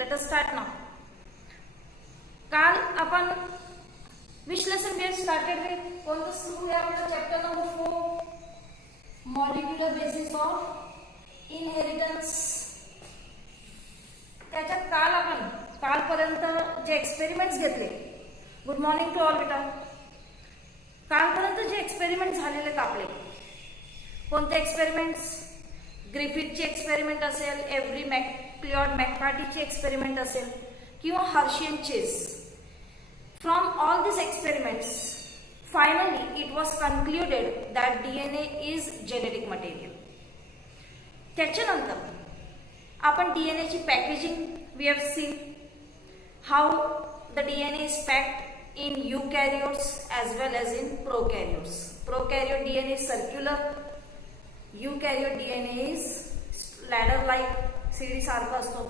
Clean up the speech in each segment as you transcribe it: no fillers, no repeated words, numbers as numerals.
let us start now. काल आपण which lesson we have started with? कोणतं सुरू आहे आपलं chapter number 4 molecular basis of inheritance. त्याच्यात कालपर्यंत जे एक्सपेरिमेंट्स घेतले. गुड मॉर्निंग टू ऑल बेटा. कालपर्यंत जे एक्सपेरिमेंट झालेले आपले कोणते एक्सपेरिमेंट्स? ग्रिफिथचे एक्सपेरिमेंट असेल, एव्हरी क्लिऑड मॅककार्टीचे एक्सपेरिमेंट असेल किंवा Hershey and Chase. From all this experiments finally it was concluded that DNA is genetic material. त्याच्यानंतर आपण DNAची packaging we have seen how the DNA is packed in eukaryotes as well as in prokaryotes. Prokaryote DNA is circular, eukaryote DNA is ladder like, CD सारखा असतो.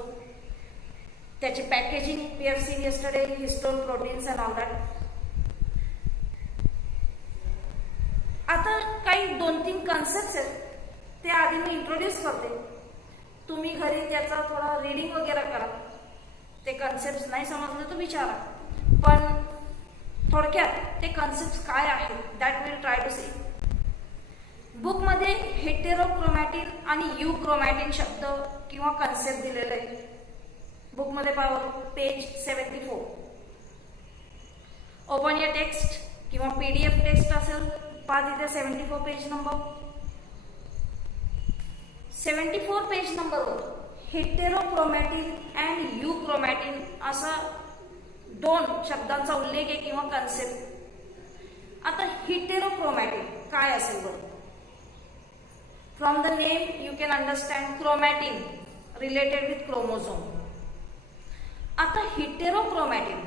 त्याची packaging we have seen yesterday, histone proteins and all that. आता काही 2-3 concepts आहेत ते आधी me introduce करते. तुम्ही घरी त्याचा थोडा रीडिंग वगैरे करा. ते कन्सेप्ट्स नाही समजले तर विचारा, पण थोडक्यात ते कन्सेप्ट काय आहेत that will try to see. बुकमध्ये हेटेरोक्रोमॅटिन आणि यूक्रोमॅटिन शब्द किंवा कन्सेप्ट दिलेले आहे. बुकमध्ये पहा पेज 74. ओपन या टेक्स्ट किंवा PDF टेक्स्ट असेल पहा तिथे 74 पेज नंबर. 74 पेज नंबरवर हेटेरोक्रोमॅटिन अँड यूक्रोमॅटिन असा 2 शब्दांचा उल्लेख आहे किंवा कन्सेप्ट. आता हेटेरोक्रोमॅटिन काय असेल बरं? From the name you can understand chromatin related with chromosome. आता हेटेरोक्रोमॅटिन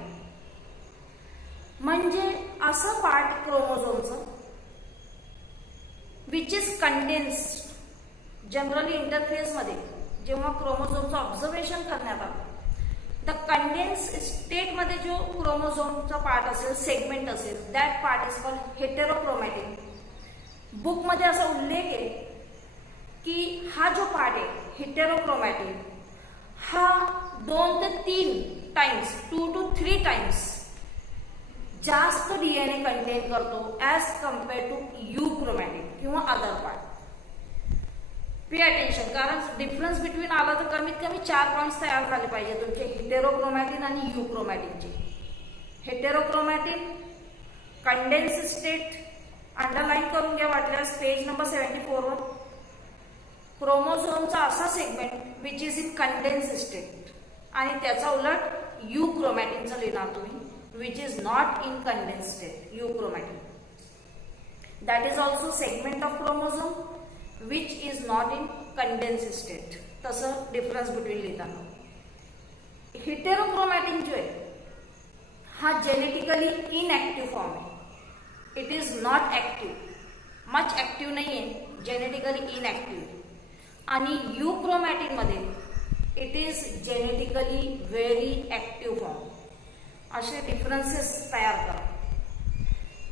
म्हणजे असं पार्ट क्रोमोझोमचं विच इज कंडेन्स्ड. जनरली इंटरफेसमध्ये जेव्हा क्रोमोझोमचं ऑब्झर्वेशन करण्यात आलं, द कंडेन्स स्टेट मध्ये जो क्रोमोझोमचा पार्ट असेल, सेगमेंट असेल, that part is called heterochromatin. Book मध्ये असा उल्लेख आहे की हा जो पार्ट आहे हेटेरोक्रोमॅटिन हा 2 ते 3 टाइम्स 2 to 3 टाइम्स जास्त DNA कंटेन करतो ऍज कम्पेअर टू यूक्रोमॅटिन किंवा अदर पार्ट. पे अटेन्शन, कारण डिफरन्स बिटवीन आला तर कमीत कमी 4 पॉइंट्स तयार झाले पाहिजे तुमचे हेटेरोक्रोमॅटिन आणि यूक्रोमॅटिनचे. हेटेरोक्रोमॅटिन कंडेन्स स्टेट अंडरलाईन करून घ्या वाटल्यास पेज नंबर 74 वर. क्रोमोझोमचा असा segment which is in condense state आणि त्याचा उलट यूक्रोमॅटिनचं लिहिणार तुम्ही which is not in condense state. Euchromatin that is also segment of chromosome which is not in condense state. तसं डिफरन्स बिटवीन लिहिताना. हेटेरोक्रोमॅटिन जो आहे हा जेनेटिकली इनएक्टिव्ह फॉर्म आहे. It is not active, much active नाही आहे, genetically इनएक्टिव्ह. आणि यूक्रोमॅटिन मध्ये it is genetically very active form. असे डिफरन्सेस तयार करा.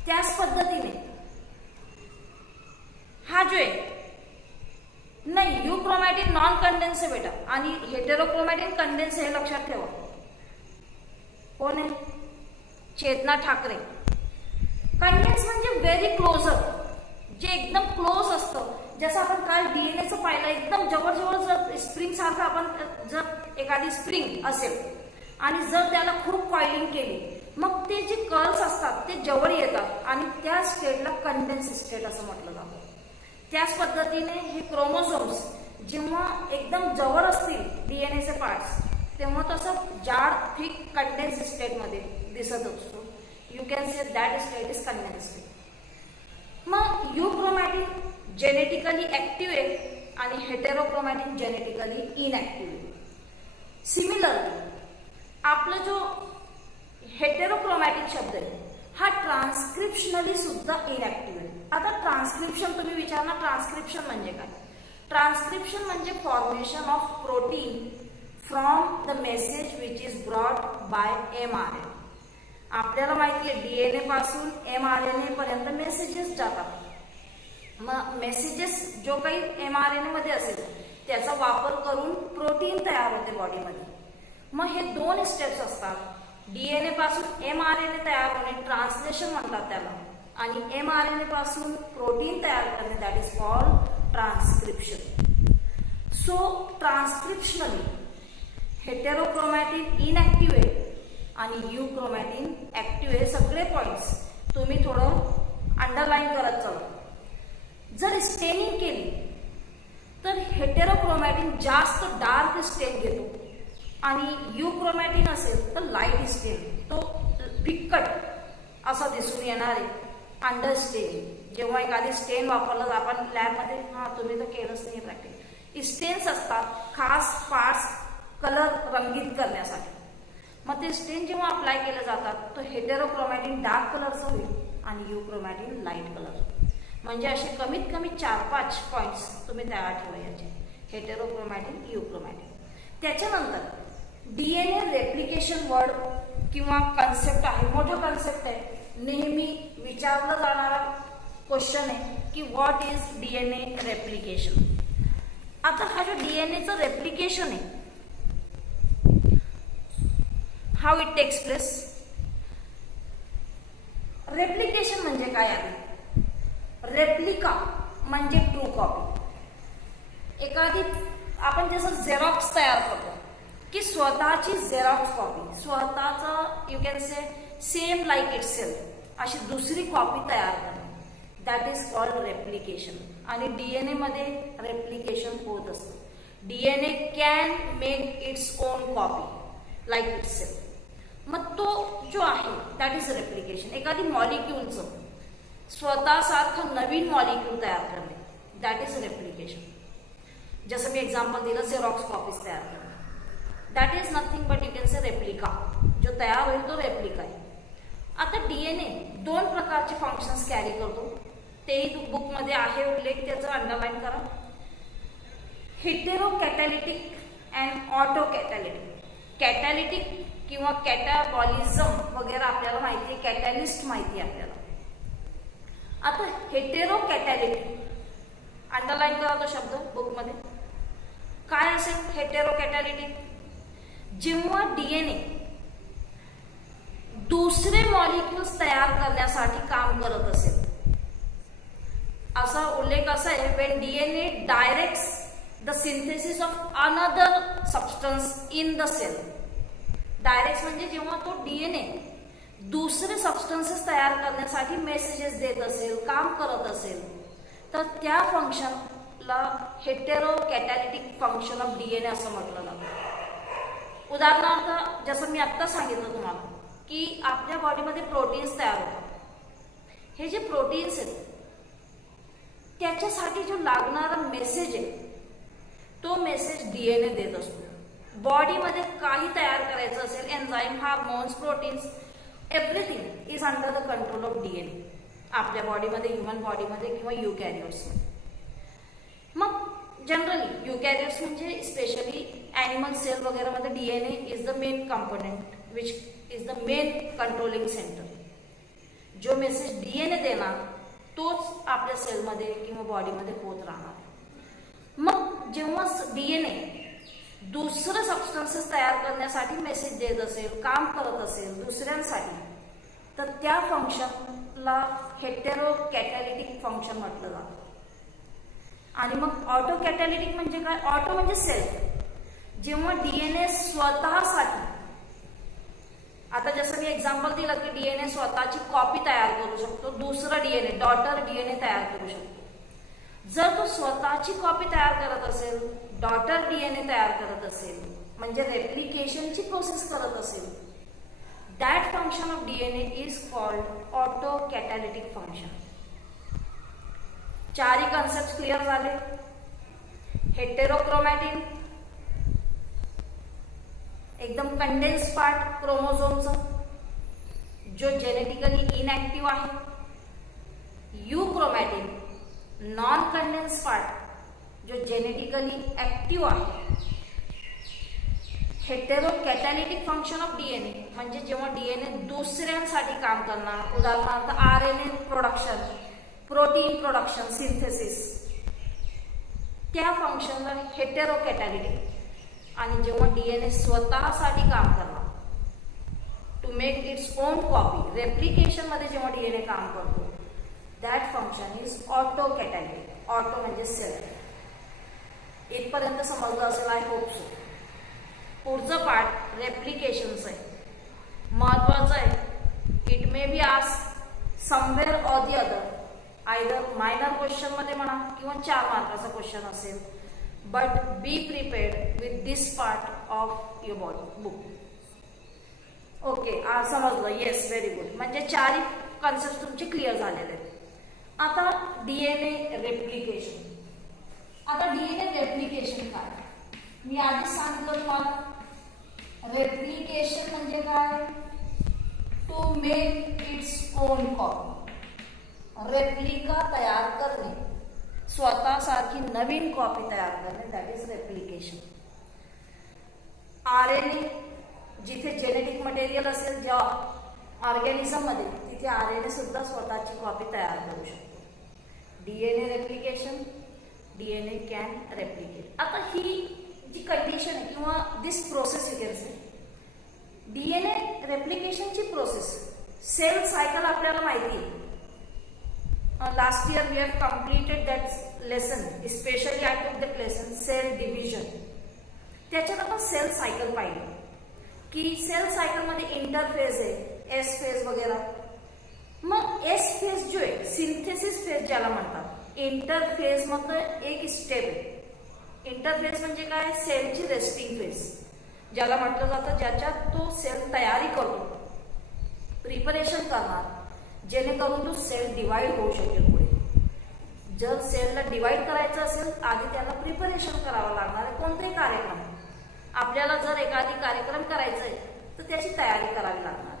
त्याच पद्धतीने हा जो आहे नाही, यूक्रोमॅटिन नॉन कंडेन्स आहे बेटा आणि हेटेरोक्रोमॅटिन कंडेन्स हे लक्षात ठेवा. कोण आहे? चेतना ठाकरे. कंडेन्स म्हणजे व्हेरी क्लोजर, जे एकदम क्लोज असतं. जसं आपण काल DNAचं पाहिलं, एकदम जवळजवळ जर स्प्रिंग सारखं आपण जर एखादी स्प्रिंग असेल आणि जर त्याला खूप कॉइलिंग केली मग ते जे कर्ल्स असतात ते जवळ येतात आणि त्या स्टेटला कंडेन्स स्टेट असं म्हटलं जातं. त्याच पद्धतीने हे क्रोमोझोम्स जेव्हा एकदम जवळ असतील DNAचे पार्ट्स तेव्हा तसं जाड थिक कंडेन्स स्टेटमध्ये दिसत असतो. You can say that state is condense state. मग यूक्रोमॅटिन जेनेटिकली ऍक्टिव्ह आहे आणि हेटेरोक्रोमॅटिन जेनेटिकली इनएक्टिव्ह आहे. सिमिलरली आपला जो हेटेरोक्रोमॅटिक शब्द आहे हा ट्रान्सक्रिप्शनली सुद्धा इनएक्टिव्ह आहे. आता ट्रान्सक्रिप्शन तुम्ही विचारणार ट्रान्सक्रिप्शन म्हणजे काय? ट्रान्सक्रिप्शन म्हणजे formation of protein from the message which is brought by mRNA. आपल्याला माहिती आहे DNA पासून mRNA पर्यंत मेसेजेस जातात. मग मेसेजेस जो काही mRNA मध्ये असेल त्याचा वापर करून प्रोटीन तयार होते बॉडीमध्ये. मग हे दोन स्टेप्स असतात. डीएनए पासून mRNA तयार होणे, ट्रान्सलेशन म्हणतात त्याला, आणि mRNA पासून प्रोटीन तयार करणे, that is called transcription. So transcriptionally heterochromatin inactive आहे आणि युक्रोमॅटिन ऍक्टिव्ह आहे. सगळे पॉइंट्स तुम्ही थोडं अंडरलाईन करत चला. जर स्टेनिंग केली तर हेटेरोक्रोमॅटिन जास्त डार्क स्टेन घेतो आणि युक्रोमॅटिन असेल तर लाईट स्टेन, तो फिक्कट असा दिसून येणार आहे. अंडर स्टेनिंग जेव्हा एखादी स्टेन वापरलं आपण लॅबमध्ये, तुम्ही तर केलंच नाही प्रॅक्टिस, स्टेन्स असतात खास पार्ट्स कलर रंगीत करण्यासाठी. मग ते स्टेन जेव्हा अप्लाय केले जातात तो हेटेरोक्रोमॅटिन डार्क कलरचं होईल आणि युक्रोमॅटिन लाईट कलर. म्हणजे असे कमीत कमी 4-5 पॉइंट्स तुम्ही तयार ठेवायचे, हेटेरोक्रोमॅटिन, युक्रोमॅटिन. त्याच्यानंतर डीएनए रेप्लिकेशन वर्ड किंवा कन्सेप्ट आहे, मोठा कन्सेप्ट आहे, नेहमी विचारला जाणारा क्वेश्चन आहे की व्हॉट इज डीएनए रेप्लिकेशन. आता हा जो डीएनएचं रेप्लिकेशन आहे, how it takes place. Replication म्हणजे काय आहे? रेप्लिका म्हणजे ट्रू कॉपी. एखादी आपण जसं झेरॉक्स तयार करतो की स्वतःची झेरॉक्स कॉपी, स्वतःचं you can say same like it self अशी दुसरी कॉपी तयार करणे, दॅट इज कॉल्ड रेप्लिकेशन. आणि डीएनए मध्ये रेप्लिकेशन होत असतं. DNA can make its own copy like it self. मग तो जो आहे दॅट इज रेप्लिकेशन. एखादी मॉलिक्यूलचं स्वतःसारखं नवीन मॉलिक्यूल तयार करणे, दॅट इज रेप्लिकेशन. जसं मी एक्झाम्पल दिलं झेरॉक्स कॉपीज तयार करणे, that is nothing but you can say replica. जो तयार होईल तो रेप्लिका आहे. आता डीएनए 2 प्रकारचे फंक्शन्स कॅरी करतो, तेही बुकमध्ये आहे उल्लेख, त्याचं अंडरलाईन करा. हेटेरोकॅटॅलिटिक अँड ऑटो कॅटॅलिटिक. कॅटॅलिटिक किंवा कॅटाबॉलिझम वगैरे आपल्याला माहिती आहे, कॅटॅलिस्ट माहिती आहे आपल्याला. आता हेटेरोकॅटॅलिटिक अंडरलाईन करा तो शब्द बुकमध्ये. काय असेल हेटेरोकॅटॅलिटिक? जेव्हा डीएनए दुसरे मॉलिक्युल्स तयार करण्यासाठी काम करत असेल, असा उल्लेख असा आहे when DNA directs the synthesis of another substance in the cell. Direct म्हणजे जेव्हा तो डीएनए दुसरे सबस्टन्सेस तयार करण्यासाठी मेसेजेस देत असेल, काम करत असेल, तर त्या फंक्शनला हेटेरोकॅटॅलिटिक फंक्शन ऑफ डीएनए असं म्हटलं जातं. उदाहरणार्थ जसं मी आत्ता सांगितलं तुम्हाला की आपल्या बॉडीमध्ये प्रोटीन्स तयार होतात. हे जे प्रोटीन्स आहेत त्याच्यासाठी जो लागणारा मेसेज आहे तो मेसेज डीएनए देत असतो. बॉडीमध्ये काही तयार करायचं असेल, enzyme, hormones, proteins, everything is under the control of DNA. आपल्या बॉडीमध्ये, ह्युमन बॉडीमध्ये किंवा युकॅरियोट्समध्ये. मग जनरली युकॅरियोट्स म्हणजे स्पेशली ॲनिमल सेल वगैरेमध्ये DNA is the main component which is the main controlling centre. जो मेसेज डीएनए देणार तोच आपल्या सेलमध्ये किंवा बॉडीमध्ये होत राहणार. मग जेव्हा डीएनए दुसरं सबस्टन्सेस तयार करण्यासाठी मेसेज देत असेल, काम करत असेल दुसऱ्यांसाठी, तर त्या फंक्शनला हेटेरोकॅटॅलिटिक फंक्शन म्हटलं जातं. आणि मग ऑटो कॅटॅलिटिक म्हणजे काय? ऑटो म्हणजे सेल्फ. जेव्हा डीएनए स्वतःसाठी, आता जसं मी एक्झाम्पल दिलं की डीएनए स्वतःची कॉपी तयार करू शकतो, दुसरा डीएनए डॉटर डीएनए तयार करू शकतो. जर तो स्वतःची कॉपी तयार करत असेल, डॉटर डीएनए तयार करत असेल, म्हणजे रेप्लिकेशनची प्रोसेस करत असेल, that function of DNA is called autocatalytic function. चारही कन्सेप्ट क्लिअर झाले. हेटेरोक्रोमॅटिन एकदम कंडेन्स पार्ट क्रोमोझोमचा जो जेनेटिकली इनॅक्टिव्ह आहे. युक्रोमॅटिन नॉन कंडेन्स पार्ट जो जेनेटिकली ऍक्टिव्ह आहे. हेटेरोकॅटॅलिटिक फंक्शन ऑफ डीएनए म्हणजे जेव्हा डीएनए दुसऱ्यांसाठी काम करणार, उदाहरणार्थ RNA production, protein production, synthesis, त्या फंक्शनला हेटेरोकॅटॅलिटिक. आणि जेव्हा डीएनए स्वतःसाठी काम करणार to make its own copy, replication मध्ये जेव्हा डीएनए काम करतो, that function is autocatalytic. Auto म्हणजे सेल्फ. इथपर्यंत समजलं असेल, आय होप सो. पुढचं पार्ट रेप्लिकेशनचं आहे, महत्वाचं आहे. It may be asked somewhere or the other, either minor question मध्ये म्हणा किंवा 4 मार्काचा क्वेश्चन असेल. But be prepared with this part of your book. Okay, समजलं. Yes, very good. म्हणजे 4 कन्सेप्ट तुमचे क्लिअर झालेले आहेत. आता डीएनए रेप्लिकेशन. आता डीएनए रेप्लिकेशन काय, मी आधी सांगितलं तुम्हाला. रेप्लिकेशन म्हणजे काय, to make its own copy. Replica तयार करणे, स्वतःसारखी नवीन कॉपी तयार करणे, दॅट इज रेप्लिकेशन. आरएनए, जिथे जेनेटिक मटेरियल असेल ज्या ऑर्गॅनिझम मध्ये, तिथे आरएनए सुद्धा स्वतःची कॉपी तयार करू शकतो. DNA replication, DNA can replicate. आता ही जी कंडिशन आहे किंवा this process you can say, DNA रेप्लिकेशनची प्रोसेस, सेल सायकल आपल्याला माहिती आहे. Last year we have completed that lesson, specially I took that lesson cell division. त्याच्यात आपण सेल सायकल पाहिली की सेल सायकल मध्ये इंटरफेज आहे, एस फेज वगैरे. मग एस फेज जो आहे, सिंथेसिस फेज ज्याला म्हणतात, इंटरफेज मधलं एक स्टेप आहे. इंटरफेज म्हणजे काय, सेलची रेस्टिंग फेज ज्याला म्हटलं जातं, ज्याच्यात तो सेल तयारी करतो, प्रिपरेशन करणार, जेणेकरून तो सेल डिवाइड होऊ शकेल पुढे. जर सेलला डिवाइड करायचं असेल, आधी त्याला प्रिपरेशन करावं लागणार आहे. कोणताही कार्यक्रम, आपल्याला जर एखादी कार्यक्रम करायचा आहे तर त्याची तयारी करावी लागणार आहे.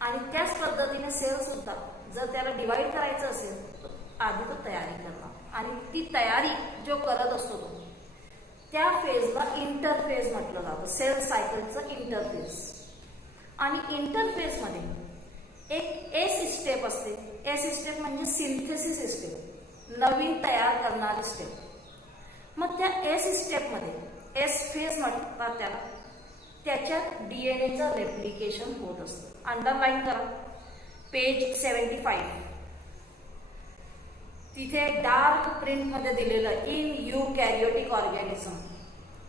आणि त्याच पद्धतीने सेल सुद्धा जर त्याला डिवाइड करायचं असेल तर आधी तो तयारी करणार. आणि ती तयारी जो करत असतो तो, त्या फेजला इंटरफेज म्हटलं जातं, सेल सायकलचं इंटरफेज. आणि इंटरफेज मध्ये एक एस स्टेप असते. एस स्टेप म्हणजे सिंथेसिस स्टेप, नवीन तयार करणारी स्टेप. मग त्या एस स्टेप मध्ये, एस फेज म्हणतात त्याला, त्याच्यात डीएनएचं रेप्लिकेशन होत असतं. अंडरलाईन करा पेज 75, तिथे डार्क प्रिंट मध्ये दिलेलं इन युकॅरियोटिक ऑर्गॅनिझम,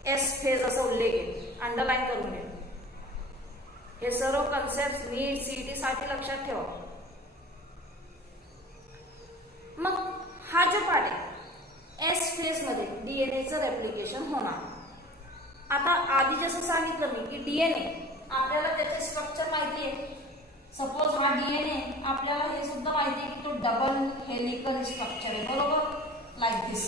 एस फेज असा उल्लेख आहे. अंडरलाईन करून घ्या. हे सर्व कन्सेप्ट नीट सीईटी साठी लक्षात ठेवा. मग हा जो पार्ट आहे, एस फेज मध्ये डीएनएचं रेप्लिकेशन होणार. आता आधी जसं सांगितलं मी की डीएनए आपल्याला त्याचे स्ट्रक्चर माहिती आहे. सपोज हा डीएनए, आपल्याला हे सुद्धा माहिती आहे की तो डबल हेलिकल स्ट्रक्चर आहे, बरोबर, लाईक दिस.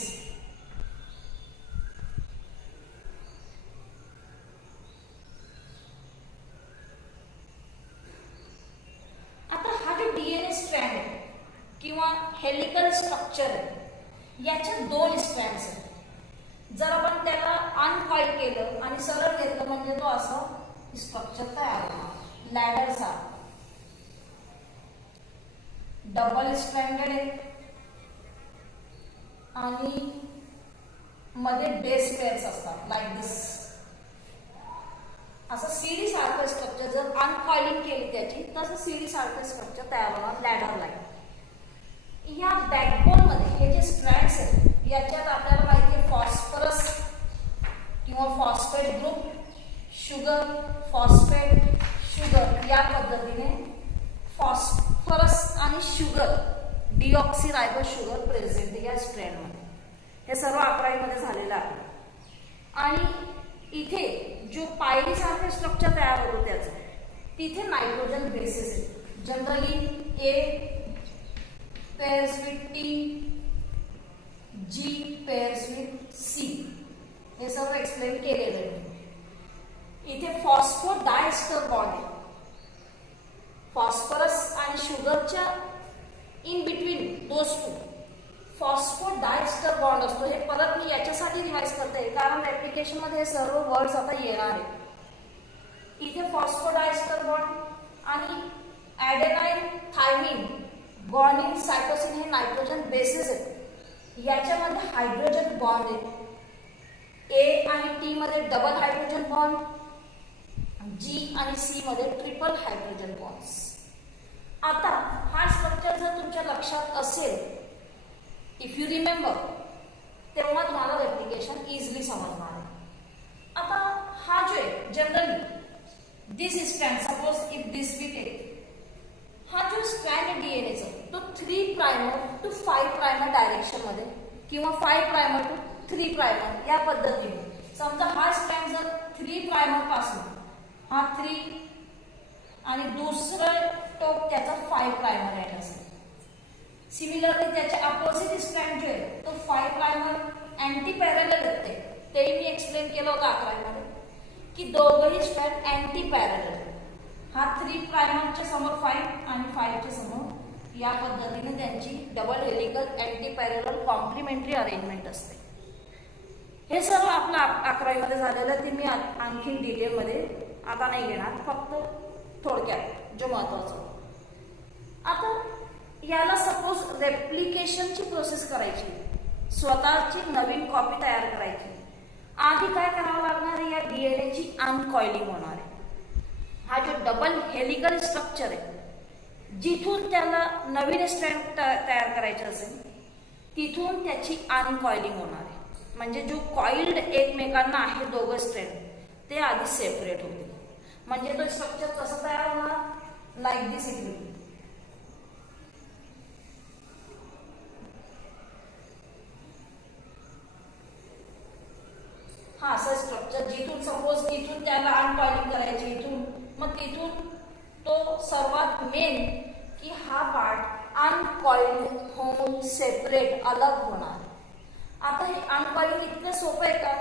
आता हा जो डीएनए स्ट्रँड आहे किंवा हेलिकल स्ट्रक्चर आहे, याच्या 2 स्ट्रँड्स आहेत. जर आपण त्याला अनकॉइल केलं आणि सरळ घेतलं म्हणजे तो असं स्ट्रक्चर तयार होणार, लॅडर सारखं. डबल स्ट्रँडेड आहे आणि मध्ये बेस पेअर्स असतात, लाईक दिस. असं सीडी सारखं स्ट्रक्चर जर अनकॉइलिंग केली त्याची, तसं सीडी सारखं स्ट्रक्चर तयार होणार, लॅडर लाईन. या बॅकबोन मध्ये हे जे स्ट्रँड्स आहेत, याच्यात आपल्याला माहिती आहे फॉस्फरस किंवा phosphate group, sugar, phosphate, sugar, या पद्धतीने फॉस्फरस आणि शुगर, डिऑक्सिरायबोस शुगर प्रेझेंट या स्ट्रँड मध्ये. हे सर्व 11वी मध्ये झालेलं आहे. आणि इथे जो पायरी सारखं स्ट्रक्चर तयार होतो त्याचं, तिथे नायट्रोजन बेसिस आहे. Generally A pairs with T, G pairs with C, हे सर्व एक्सप्लेन केलेलं आहे. इथे फॉस्फो डायस्टर बॉन्ड आहे. फॉस्फरस आणि शुगरच्या in between those two phosphodiester bond असतो. हे परत मी याच्यासाठी रिवाइज करते कारण रेप्लिकेशन मध्ये हे सर्व वर्ड्स आता येणार आहेत. इथे फॉस्फो डायस्टर बॉन्ड आणि ॲडेनाइन थायमिन, गॉनिन, सायटोसिन हे नायट्रोजन बेसिस आहेत. याच्यामध्ये हायड्रोजन बॉन्ड आहे. ए आणि टी मध्ये डबल हायड्रोजन बॉन्ड, जी आणि सी मध्ये ट्रिपल हायड्रोजन बॉन्ड्स. आता हा स्ट्रक्चर जर तुमच्या लक्षात असेल, इफ यू रिमेंबर, तेव्हा तुम्हाला रेप्लिकेशन इझिली समजणार आहे. आता हा जो आहे generally this strand, suppose if this we take, हा जो स्ट्रँड डीएनएचा तो 3 प्रायमर टू 5 प्रायमर डायरेक्शन मध्ये किंवा 5 प्रायमर टू 3 प्रायमर या पद्धतीने, समजा हा स्ट्रँड जर 3 प्रायमर पासून हा 3 आणि दुसरं टोक त्याचा 5 प्रायमर आहे असेल. सिमिलरली त्याचे अपोजिट स्ट्रँड जो आहे तो 5 प्रायमर अँटी पॅरलल येते. ते मी एक्सप्लेन केलं होतं 11 मध्ये की दोघंही स्ट्रँड अँटी पॅरलल, हा 3 प्रायमरच्या समोर 5 आणि 5 च्या समोर, या पद्धतीने त्यांची double helical anti parallel complementary arrangement असते. हे सर्व आपलं 11वी मध्ये झालेलं, ते मी आणखी डिटेलमध्ये आता नाही घेणार, फक्त थोडक्यात जो महत्वाचं. आता याला सपोज रेप्लिकेशनची प्रोसेस करायची, स्वतःची नवीन कॉपी तयार करायची, आधी काय करावं लागणार आहे, या डीएनएची अनकॉइलिंग होणार आहे. हा जो डबल हेलिकल स्ट्रक्चर आहे, जिथून त्याला नवीन स्ट्रँड तयार करायचे असेल तिथून त्याची अनकॉइलिंग होणार आहे. म्हणजे जो कॉइल्ड एकमेकांना आहे दोघं स्ट्रँड ते आधी सेपरेट होते. म्हणजे तो स्ट्रक्चर कसं तयार होणार, लाईक दिस इट विल. हा असं स्ट्रक्चर, जिथून सपोज तिथून त्याला अनकॉइलिंग करायची, इथून मग तिथून तो सर्वात मेन की हा पार्ट अनकॉइल्ड होऊन सेपरेट अलग होणार. आता हे अनकॉइलिंग इतकं सोपं आहे का,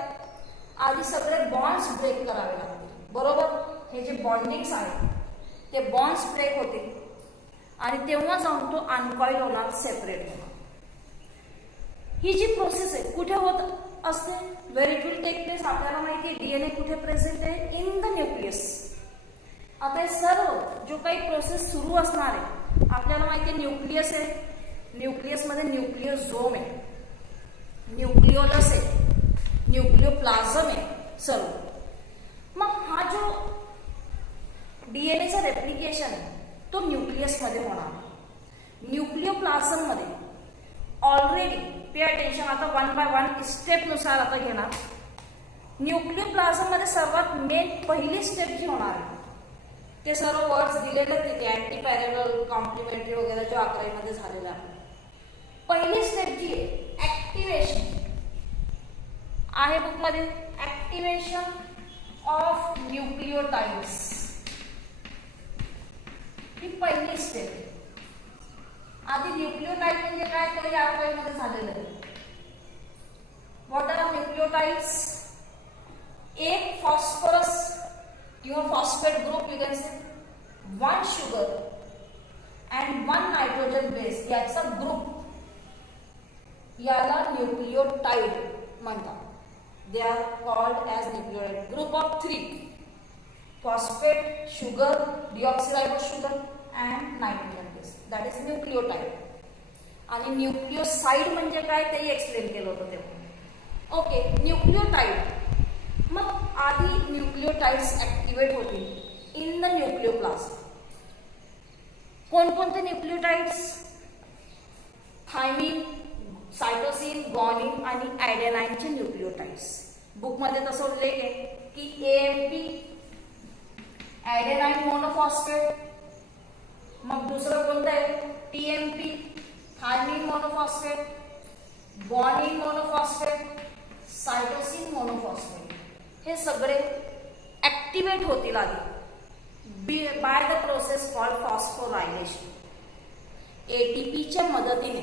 आधी सगळे बॉन्ड्स ब्रेक करावे लागतील, बरोबर. हे जे बॉन्डिंग्स आहेत ते बॉन्ड्स ब्रेक होतील आणि तेव्हा जाऊन तो अनकॉइल होणार, सेपरेट होणार. ही जी प्रोसेस आहे कुठे होत असते, वेर इट विल टेक प्लेस. आपल्याला माहिती आहे डीएनए कुठे प्रेझेंट आहे, इन द न्यूक्लियस. आता हे सर्व जो काही प्रोसेस सुरू असणार आहे, आपल्याला माहिती आहे न्यूक्लियस आहे, न्यूक्लियसमध्ये न्यूक्लियोझोम आहे, न्यूक्लियोलस आहे, न्यूक्लियोप्लाझम आहे सर्व. मग हा जो डीएनएचा रेप्लिकेशन आहे तो न्यूक्लियसमध्ये होणार. न्यूक्लियोप्लाझम मध्ये ऑलरेडी, पे अटेन्शन, आता 1 बाय 1 स्टेप नुसार आता घेणार. न्यूक्लियोप्लाझम मध्ये सर्वात मेन पहिली स्टेप जी होणार आहे, ते सर्व वर्ड्स दिलेले तिथे, अँटी पॅरलल, कॉम्प्लिमेंटरी वगैरे जो 11वी मध्ये झालेला आहे. पहिली स्टेप जी आहे ऍक्टिव्हेशन आहे बुकमध्ये, ऍक्टिव्हेशन ऑफ न्यूक्लियोटाइड्स. ही पहिली स्टेप आहे. आधी न्यूक्लियोटाइड म्हणजे काय ते 11वी मध्ये झालेलं आहे. What are nucleotides? एक फॉस्फरस किंवा phosphate group, you can say 1 sugar and 1 nitrogen base, याचा ग्रुप, याला न्यूक्लियोटाइड म्हणतात. They are called as nucleotide. Group of 3 phosphate, sugar, deoxyribose sugar and nitrogen base, that is nucleotide. आणि nucleoside म्हणजे काय तेही explain केलं होतं तेव्हा. Okay, nucleotide. मग आधी न्यूक्लियोटाइड्स ऍक्टिव्हेट होतील इन द न्यूक्लियोप्लाझम. कोणकोणते न्यूक्लियोटाइड्स? थायमिन, सायटोसिन, ग्वानिन आणि ॲडेनाइनचे न्यूक्लियोटाइड्स. बुकमध्ये तसं उल्लेख आहे की एएमपी, ॲडेनाइन मोनोफॉस्फेट. मग दुसरं कोणतं आहे? TMP, thymine monophosphate, guanine monophosphate, cytosine monophosphate. हे सगळे ऍक्टिव्हेट होतील आधी by the process called phosphorylation. एटीपीच्या मदतीने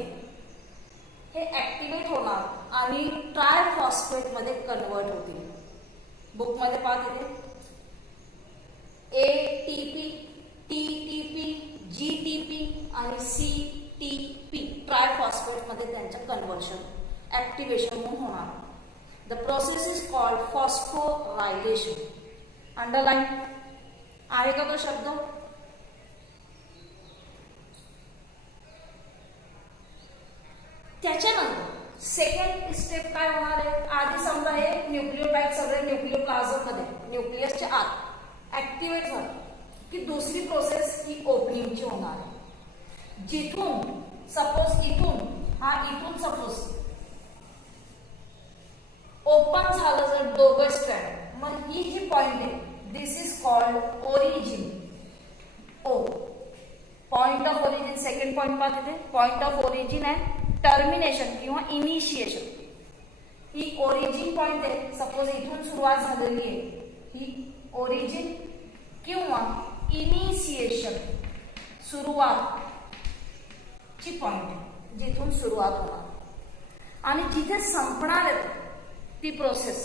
हे ऍक्टिव्हेट होणार आणि ट्रायफॉस्फेट मध्ये कन्वर्ट होतील. बुकमध्ये पहा तिथे एटीपी, टीटीपी, जीटीपी आणि सीटीपी, ट्रायफॉस्फेट मध्ये त्यांचं कन्वर्शन, ऍक्टिव्हेशन म्हणून होणार. The process is called phosphorylation. Underline आहे का तो शब्द? त्याच्यानंतर सेकंड स्टेप काय होणार आहे, आधी समजा हे न्यूक्लियोटाइड सगळे न्यूक्लियोप्लाझम मध्ये न्यूक्लियसच्या आत ऍक्टिव्हेट झालं की दुसरी प्रोसेस ही ओपनिंगची होणार आहे. जिथून सपोज इथून सपोज ओपन झालं जर दोघं स्ट्रँड, मग ही जी पॉइंट आहे this is called origin. O point of origin, second point पाहते ते पॉइंट ऑफ ओरिजिन आहे टर्मिनेशन किंवा इनिशिएशन. ही ओरिजिन पॉइंट आहे, सपोज इथून सुरुवात झालेली आहे, ही ओरिजिन किंवा इनिशिएशन सुरुवात ची पॉइंट आहे जिथून सुरुवात होणार आणि जिथे संपणार आहे ती process,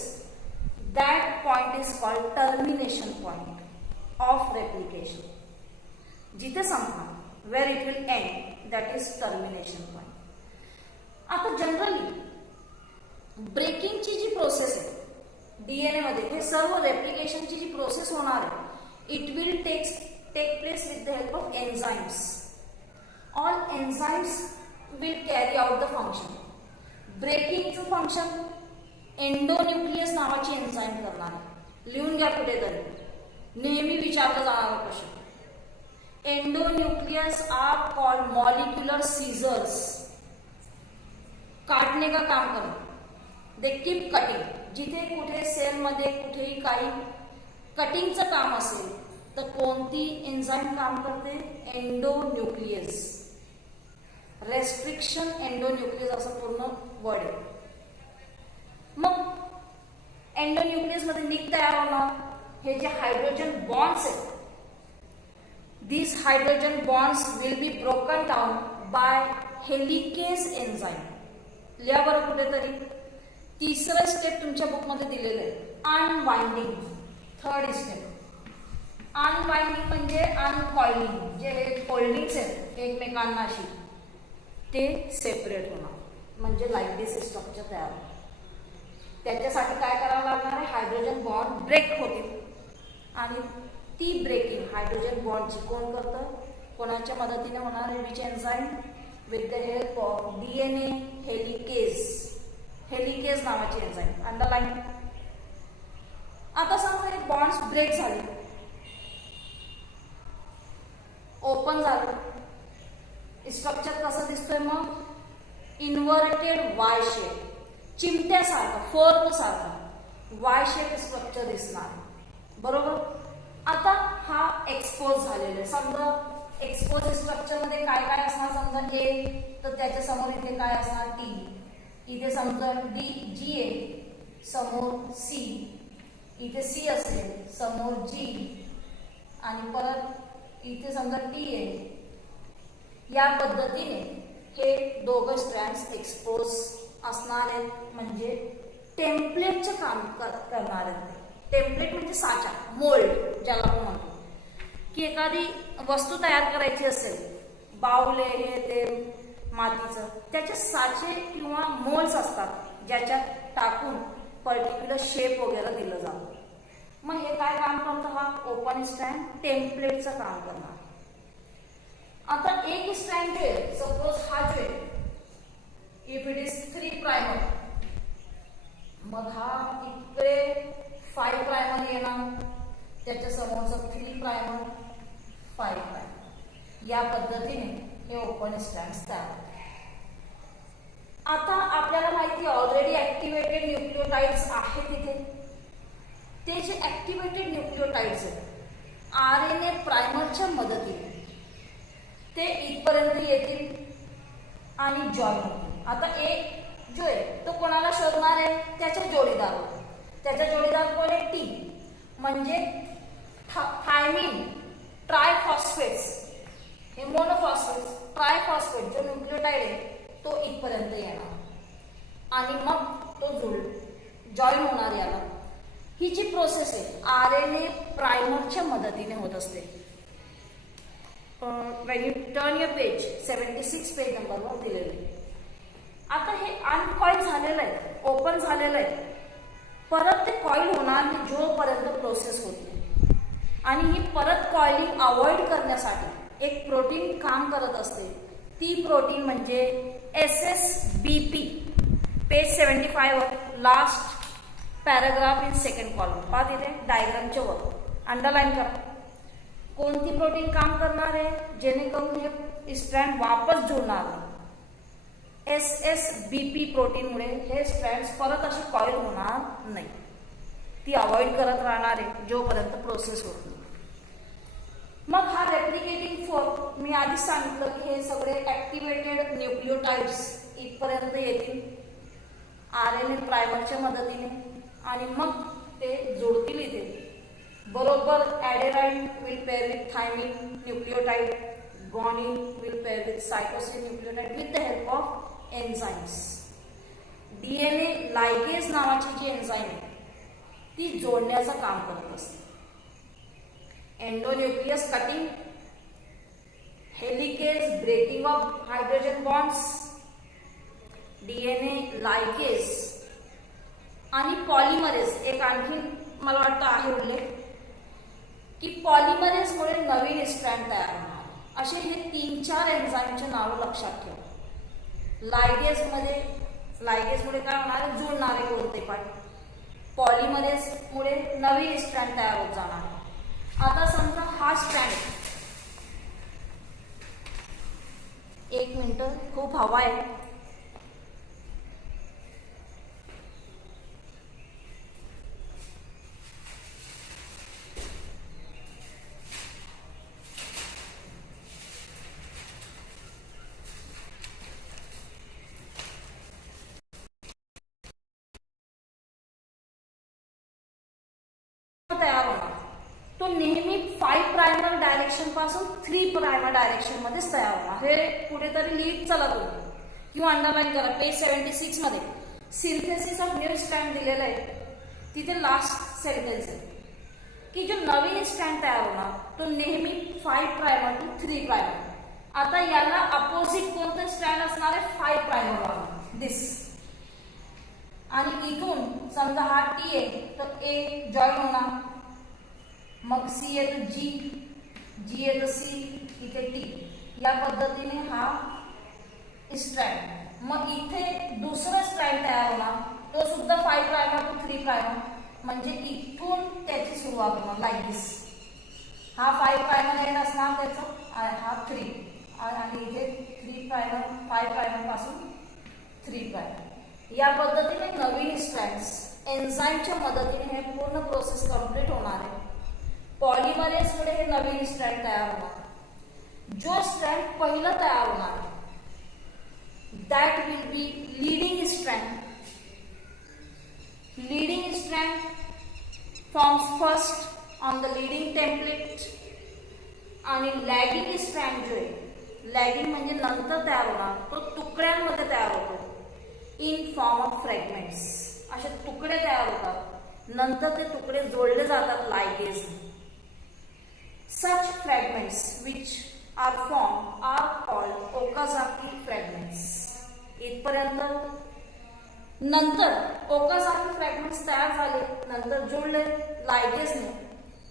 that point is called termination point of replication. जिथे संपणार, where it will end, that is termination point. आता जनरली ब्रेकिंगची जी प्रोसेस आहे डीएनए मध्ये, हे सर्व रेप्लिकेशनची जी प्रोसेस होणार आहे, it will take place with the help of enzymes. All enzymes will carry out the function. ब्रेकिंगचं फंक्शन एंडोन्यूक्लियस नावाची एन्झाइम करणार आहे. लिहून घ्या कुठेतरी, नेहमी विचारलं जाणारा प्रश्न. Endonuclease R called molecular scissors. काटने का काम करना, दे कीप कटिंग. जिथे कुठे सेल मध्ये कुठेही काही कटिंगचं काम असेल तर कोणती एन्झाइम काम करते, एंडोन्यूक्लियस. रेस्ट्रिक्शन एंडोन्यूक्लियस असं पूर्ण वर्ड आहे. मग एंडोन्यूक्लियस मध्ये निक तयार होणार, हे जे हायड्रोजन बॉन्ड्स आहेत, these hydrogen bonds will be broken down by helicase enzyme. लिहा बरं कुठेतरी. तिसरं स्टेप तुमच्या बुक मध्ये दिलेलं आहे, अनवाइंडिंग. थर्ड स्टेप अनवाइंडिंग म्हणजे अनकॉइलिंग. जे हे फोल्डिंग्स आहेत एकमेकांनाशी ते सेपरेट होणार, म्हणजे लाईक दिस स्ट्रक्चर तयार होणार. त्याच्यासाठी काय करावं लागणार आहे, हायड्रोजन बॉन्ड ब्रेक होतील आणि ती ब्रेकिंग हायड्रोजन बॉन्डची कोण करतं, कोणाच्या मदतीने होणार आहे, which enzyme, with the help of DNA helicase. Helicase नावाची एन्झाइम, अंडरलाईन. आता समजा हे बॉन्ड्स ब्रेक झाले, ओपन झालं, स्ट्रक्चर कसं दिसतोय मग, इन्व्हर्टेड वाय शेप, चिमट्यासारखं, फोर्क सारखं वाय शेप स्ट्रक्चर दिसणार, बरोबर. आता हा एक्सपोज झालेला आहे. समजा एक्सपोज स्ट्रक्चर मध्ये काय काय असणार, समजा ए तर त्याच्या समोर इथे काय असणार, टी. इथे समजा जी आहे, समोर सी. इथे सी असेल, समोर जी, आणि परत इथे समजा टी आहे. या पद्धतीने हे दोघं स्ट्रँड्स एक्सपोज असणार आहेत, म्हणजे टेम्पलेटचं काम करणार आहेत. टेम्पलेट म्हणजे साचा, मोल्ड ज्याला आपण म्हणतो, की एखादी वस्तू तयार करायची असेल, बाउल हे ते मातीचं, त्याचे साचे किंवा मोल्ड्स असतात ज्याच्यात टाकून पर्टिक्युलर शेप वगैरे दिलं जातं. मग हे काय काम करतं, हा ओपन स्ट्रँड टेम्पलेटचं काम करणार. आता एक स्ट्रँड जे सपोज हा जो आहे, इफ इट इज 3 प्रायमर, मग हा इकडे 5 प्रायमर येणार, त्याच्या समोरचं 3 प्रायमर 5 प्रायमर. या पद्धतीने हे ओपन स्ट्रँड्स तयार होतात. आता आपल्याला माहिती ऑलरेडी ऍक्टिव्हेटेड न्यूक्लियोटाइड्स आहेत तिथे. ते जे ऍक्टिव्हेटेड न्यूक्लियोटाइड्स आहेत आरएनए प्रायमरच्या मदतीने ते इथपर्यंत येतील आणि जॉईन होतील. आता एक जो आहे तो कोणाला शोधणार आहे, त्याच्या जोडीदारावर. त्याचा जोडीदार कोण आहे, टी, म्हणजे थायमिन ट्रायफॉस्फेट्स. हे मोनोफॉस्फेट्स, ट्रायफॉस्फेट जो न्यूक्लियोटाइड आहे तो इथपर्यंत येणार आणि मग तो जॉईन होणार याला. ही जी प्रोसेस आहे आरएनए प्रायमरच्या मदतीने होत असते. when you turn your page 76 page नंबरवर दिलेले. आता हे अनकॉइल झालेलं आहे, ओपन झालेलं आहे, परत ते कॉइल होणार नाही जोपर्यंत प्रोसेस होत नाही. आणि ही परत कॉइलिंग अवॉइड करण्यासाठी एक प्रोटीन काम करत असते. ती प्रोटीन म्हणजे SSBP, पेज 75 वर last paragraph in second column पहा तिथे डायग्रामच्या वर अंडरलाईन करा. कोणती प्रोटीन काम करणार आहे जेणेकरून हे स्ट्रँड वापस जुळणार नाही. SSBP प्रोटीनमुळे हे स्ट्रँड्स परत अशी कॉईल होणार नाही, ती अवॉइड करत राहणार आहे जोपर्यंत प्रोसेस होत नाही. मग हा रेप्लिकेटिंग फॉर्म मी आधी सांगितलं की हे सगळे ऍक्टिव्हेटेड न्यूक्लिओटाइड्स इथपर्यंत येतील RNA प्रायमरच्या मदतीने आणि मग ते जोडतील इथे. बरोबर adenine will pair with thymine nucleotide, guanine will pair with cytosine nucleotide with the help of enzymes. DNA ligase नावाची जी एन्झाईम आहे ती जोडण्याचं काम करत असते. Endonuclease cutting, helicase breaking of hydrogen bonds, DNA ligase आणि पॉलिमरेज. एक आणखी मला वाटतं आहे उल्लेख की पॉलिमरेजमुळे नवीन स्ट्रँड तयार होणार. असे हे 3-4 एन्झाईमचे नाव लक्षात ठेवा. लायगेजमुळे काय होणार, जुळणारे कोणते पण. पॉलिमरेजमुळे नवीन स्ट्रँड तयार होत जाणार. आता समजा हा स्ट्रँड, एक मिनिट खूप हवा आहे. तयार होणार तो नेहमी 5 प्रायमर डायरेक्शन पासून 3 प्रायमर डायरेक्शन मध्येच तयार होणार. हे कुठेतरी लीड चला तुम्ही किंवा अंडरलाईन करा. पेज 76 मध्ये सिंथेसिस ऑफ न्यू स्ट्रँड दिलेलं आहे. तिथे लास्ट सेंटेन्स आहे की जो नवीन स्ट्रँड तयार होणार तो नेहमी 5 प्रायमर टू 3 प्रायमर. आता याला अपोजिट कोणतं स्ट्रँड असणार आहे, 5 प्रायमर वाला दिस. आणि इथून समजा हा T आहे तर A जॉईन होणार, मग C आहे तर G आहे तर C, इथे T. या पद्धतीने हा स्ट्रँड. मग इथे दुसरा स्ट्रँड तयार होणार, तो सुद्धा 5 प्रायमर टू 3 प्रायमर. म्हणजे इथून त्याची सुरुवात होणार लाईक दिस. हा 5 प्रायमर एंड असणार त्याचा, हा 3 आणि इथे 3 प्रायमर, 5 प्रायमर पासून 3 प्रायमर. या पद्धतीने नवीन स्ट्रँड्स एन्झाईमच्या मदतीने हे पूर्ण प्रोसेस कंप्लीट होणार आहे. पॉलिमरेजमुळे हे नवीन स्ट्रँड तयार होणार. जो स्ट्रँड पहिलं तयार होणार that will be leading strand. Leading strand forms first on the leading template. आणि लॅगिंग स्ट्रँड जो आहे, लॅगिंग म्हणजे नंतर तयार होणार, तो तुकड्यांमध्ये तयार होतो इन फॉर्म ऑफ फ्रॅगमेंट्स. असे तुकडे तयार होतात, नंतर ते तुकडे जोडले जातात ligase. Such fragments which are form are called Okazaki fragments. इथपर्यंत. नंतर ओकाझाकी फ्रॅगमेंट्स तयार झाले, नंतर जोडले लायगेजने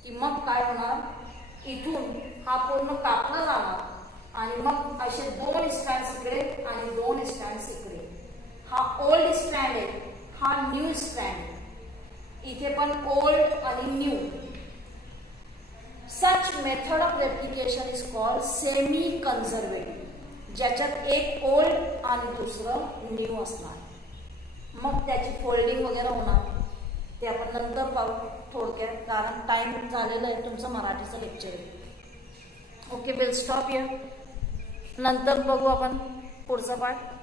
की मग काय होणार, इथून हा पूर्ण कापला जाणार आणि मग असे 2 स्ट्रँड्स इकडे आणि 2 स्ट्रँड्स इकडे. हा ओल्ड स्ट्रँड आहे, हा न्यू स्ट्रँड. इथे पण ओल्ड आणि new. Such method of replication is called semi conservative. ज्याच्यात एक ओल्ड आणि दुसरं न्यू असणार. मग त्याची फोल्डिंग वगैरे होणार, ते आपण नंतर पाहू थोडक्यात, कारण टाइम झालेलं आहे तुमचं मराठीचं lecture. Okay, will stop here. नंतर बघू आपण पुढचा पार्ट.